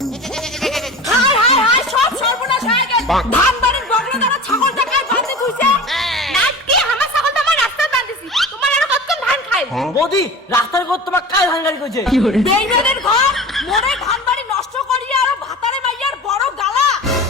হায় হায় হায় সব সর্বনাশ হয়ে গেল ধান বাড়ির বগলে দ্বারা ছাগলটা কাই বাঁধতে থুইছে নাকি আমার ছাগলটা আমার রাস্তায় বাঁধতেছি তোমার আর কতক্ষণ ধান খাই বৌদি রাস্তার কর তোমার কাজ হাঙ্গারি করছে বেইমানের ঘর মোরে ধান বাড়ি নষ্ট করিয়া আর ভাতারে মাইয়ার বড় গালা।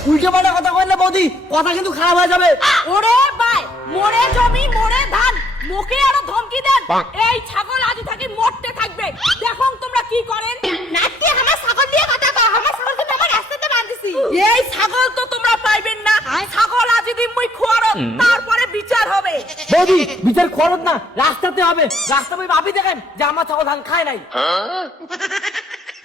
উল্টে পাল্টা কথা না বৌদি কথা কিন্তু খারাপ হয়ে যাবে। ওরে ভাই মোরে জমি মোরে ধান মুখে আরও ধমকি দেন। এই ছাগল আজ থাকি মরতে থাকবে দেখুন তোমরা কি করেন নাকি আমার ছাগল দিয়ে কথা কও আমার ছাগল কিন্তু আমার রাস্তাতে বাঁধতেছি এই ছাগল তো তোমরা পাইবেন না ছাগল আজ দিন মুই খোয়ারো তারপরে বিচার হবে। বৌদি বিচার খরচ না রাস্তাতে হবে। রাস্তা বই ভাবি দেখেন যে আমার ছাগল ধান খায় নাই।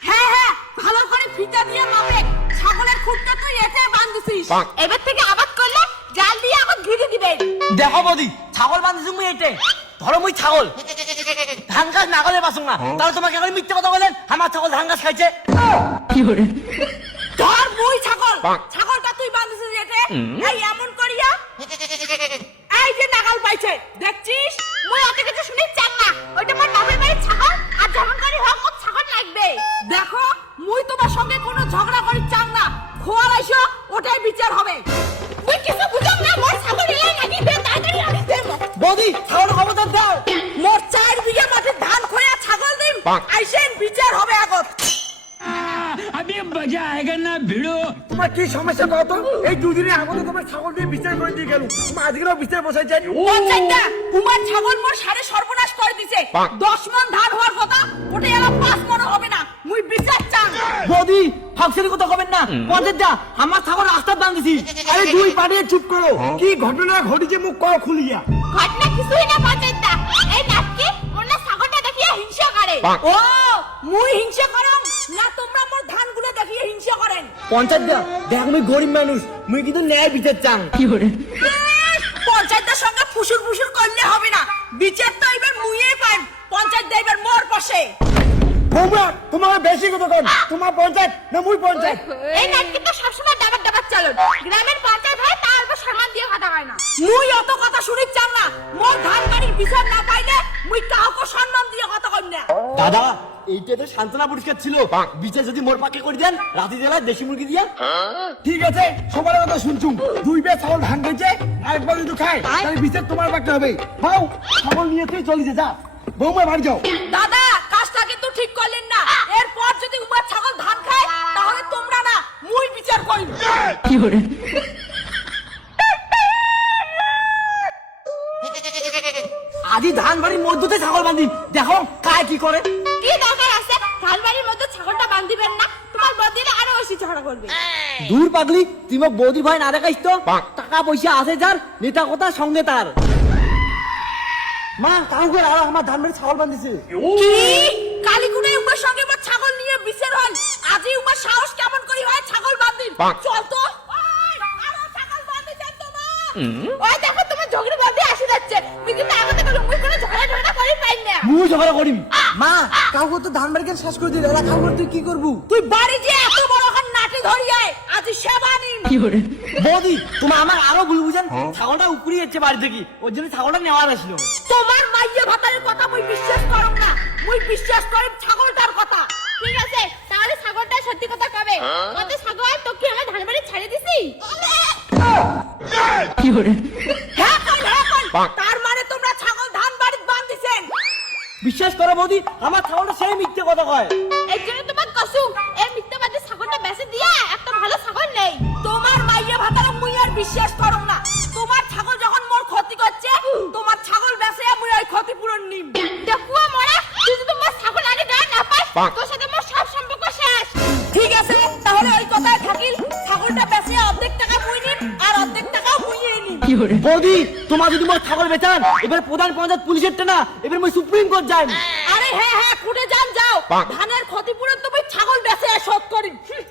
হ্যাঁ হ্যাঁ ভালো করে ফিতা দিয়ে মাপে। ছাগলের খুঁটটা তুই এতে বাঁধতেছিস এবার থেকে আবাদ করলে জাল দিয়ে আবার ঘিরে দিবেন দেখো বৌদি ছাগল বাঁধিছি মুই এটে ধরো মুই ছাগল। ধান গাছ না গলে বাসুন না। তাহলে তোমাকে এখন মিথ্যে কথা বলেন আমার ছাগল ধান গাছ খাইছে। ধর মুই ছাগল। ছাগলটা তুই বাঁধছিস এতে। এই এমন এই মুই অত কিছু শুনি চান না। ওইটা মোর বাবার বাড়ির ছাগল আর যেমন করি হোক মোর ছাগল লাগবে। দেখো মুই তোমার সঙ্গে কোনো ঝগড়া করি চান না। খোয়ার আইসো ওটাই বিচার হবে। মুই কিছু বুঝাম না মোর ছাগল এলাই নাকি দে তাড়াতাড়ি আনি দে বৌদি ছাগল খবরদার দাও। মোর চার বিঘা মাঠে ধান খোয়া ছাগল হবে আগত আয়গা না ভিড়ো তোমার কি সমস্যা কত এই দুদিনে তোমার ছাগল দিয়ে বিচার করে দিয়ে গেল আজকেও বিচার বসাই তোমার ছাগল মোর সর্বনাশ করে দিছে। দশ মন ধান হওয়ার কথা ওটা এলা পাঁচ মন হবে না। মুই বিচার চান ফাংশনের কথা কবেন না। আমার ছাগল রাস্তার দিছি আরে দুই চুপ করো। কি ঘটনা ঘটিছে মুখ কর খুলিয়া। ঘটনা কিছুই না এই ছাগলটা দেখিয়া হিংসা করে। ও মুই হিংসা করো পঞ্চায়েত যা দেখ আমি গরিব মানুষ মুই কিন্তু ন্যায় বিচার চাং। পঞ্চায়েতের সঙ্গে ফুসুর ফুসুর করলে হবে না। বিচার তো এবার মুইয়ে পান পঞ্চায়েত দেবার মোর পাশে বৌমা তোমার বেশি কথা কন। তোমার পঞ্চায়েত না মুই পঞ্চায়েত? এই নাটকে তো সবসময় ডাবার ডাবার চালন। গ্রামের পঞ্চায়েত হয় তার উপর সম্মান দিয়ে কথা হয় না। মুই অত কথা শুনি চান না। মোর ধান বাড়ির বিচার না পাইলে মুই কাউকে সম্মান দিয়ে কথা কই না। দাদা এইটা তো সান্ত্বনা পুরস্কার ছিল। বিচার যদি মোর পাকে করে দেন রাতে জেলায় দেশি মুরগি দিয়া। ঠিক আছে সবার কথা শুনছুম। দুই বে ছাগল ধান খাইছে আরেকবার যদি খায় তাহলে বিচার তোমার পাকতে হবে। বাউ ছাগল নিয়ে তুই চলিছে যা বৌমা বাড়ি যাও। দাদা কাজটা কিন্তু ঠিক করলেন না। এরপর যদি উমার ছাগল ধান খায় তাহলে তোমরা না মুই বিচার করিব। আদি ধান বাড়ির মধ্যতে ছাগল বাঁধি। দেখো কায় কি করে? কি দরকার আছে ধান মধ্যে ছাগলটা বান্ধিবেন না তোমার বদিলে আরও বেশি ঝগড়া করবে। দূর পাগলি তুই মোক বৌদি ভাই না দেখাইস তো? টাকা পয়সা আছে যার নেতা কথা সঙ্গে তার। মা আর আমার ধান বাড়ি ছাগল কি? কালীগুড়ে উমার সঙ্গে ছাগল নিয়ে বিচার হল আজই উমার সাহস কেমন করি হয় ছাগল বান্ধিন চল তো। ওই, দেখো তোমার। ঝগড়ি বান্ধি আসে যাচ্ছে তুই কিন্তু আগে থেকে মুই কোনো ঝগড়া ঝগড়া করি পাই না। মুই ঝগড়া করিম। মা কাউকে তো ধান বাড়ি শেষ করে দিল। এরা কাউ তুই কি করবু? তুই বাড়ি যে এত বড় খান নাটি ধরি আয়। আজ সেবা নিন বৌদি তোমার আমার আরও ভুল বুঝেন। ছাগলটা উপরে যাচ্ছে বাড়ি থেকে। ওর জন্য ছাগলটা নেওয়া আসছিল তোমার মাইয়া ভাতারের কথা মুই বিশ্বাস করম না। মুই বিশ্বাস করি ছাগলটার কথা। ঠিক আছে তাহলে ছাগলটা সত্যি কথা কবে? কত ছাগল? তোকে আমার ধান বাড়ি ছেড়ে দিছি। হ্যাঁ। কোন হ্যাঁ কোন তার বিশ্বাস করো বৌদি আমার ছাগলটা সেই মিথ্যে কথা কয়। এই জন্য তোমার কসুম এই মিথ্যাবাদী ছাগলটা বেঁচে দিয়া একটা ভালো ছাগল নেই। তোমার মাইয়া ভাতারে মুই আর বিশ্বাস করম না। তোমার ছাগল যখন মোর ক্ষতি করছে তোমার ছাগল বেঁচে মুই ওই ক্ষতিপূরণ নিম। দেখুয়া মরা তুই যদি মোর ছাগল আগে গায়ে না পাস তোর সাথে মোর সব সম্পর্ক শেষ। ঠিক আছে তাহলে ওই কথায় থাকিল ছাগলটা বেঁচে অর্ধেক টাকা বৌদি তোমার যদি মোর ছাগল বেচান এবার প্রধান পঞ্চায়েত পুলিশের না এবার মই সুপ্রিম কোর্ট যাই আরে হ্যাঁ হ্যাঁ কোর্টে যান যাও। ধানের ক্ষতিপূরণ তুমি ছাগল বেঁচে শোধ করিন হুঁ।